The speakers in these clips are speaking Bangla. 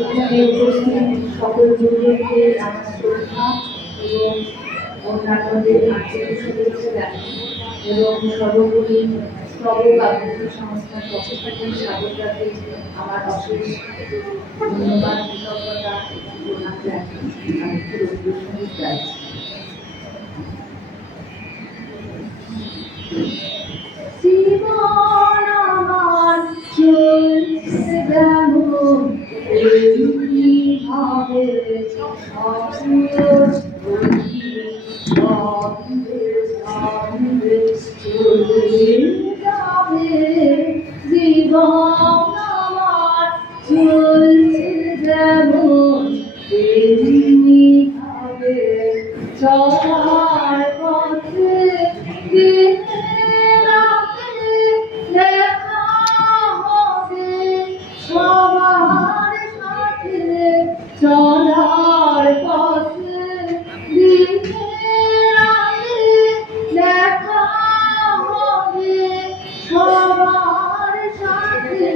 এখানে উপস্থিত সকল যুবককে আমার শ্রদ্ধা এবং অন্যান্যদের আন্তরিক শুভেচ্ছা জানাই এবং সর্বোপরি স্তবক আবৃত্তি সংস্থার পক্ষ থেকে স্বাগতাকে আমার অশেষ ধন্যবাদ কৃতজ্ঞতা প্রদান জানাই। আমি একটু রবীন্দ্রসঙ্গীত গাইছি। জীবন আমার চলছে যেমন এইভাবে চলে যাবে। জীবন আমার চলছে যেমন এইভাবে চলার পথে সবার সাথে চলার পথে দেখা হবে সবার সাথে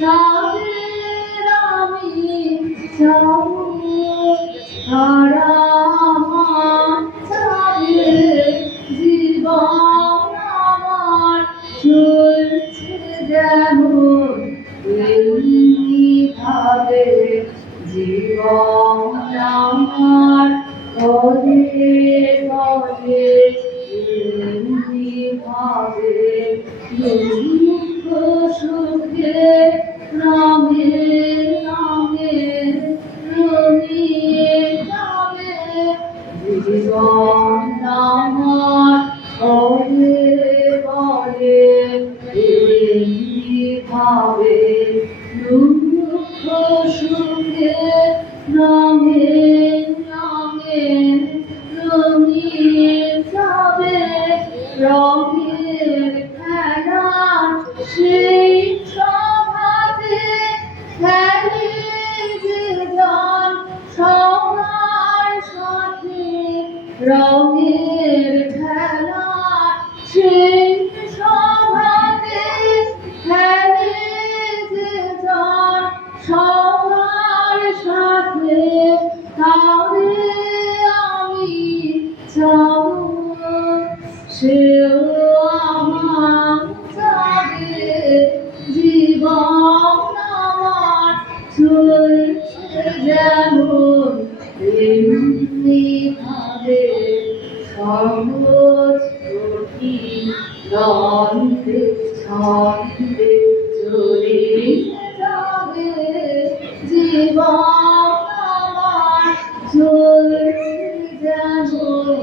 তাদের আমি যাব সারা আমার যাবে। জীবন আমার চলছে যেমন এইভাবে জীবন আমার পদে পদে এইভাবে দুঃখ সুখে নামে নামে রঙিয়ে যাবে। জীবন আমার পদে পদে এইভাবে দুঃখ সুখে নামে নামে রঙিয়ে যাবে। রঙের খেলা সেই সভাতে খেলে যে গান সবার সাথে। রঙের খেলা সেই সভাতে খেলে যে গান সবার সাথে তারে আমি যাব সেও আমার যাবে। জীবন আমার চলছে যেমন এমনিভাবে সহজ কঠিন দ্বন্দ্বে ছন্দে চলে যাবে। জীবন আমার চলছে যেমন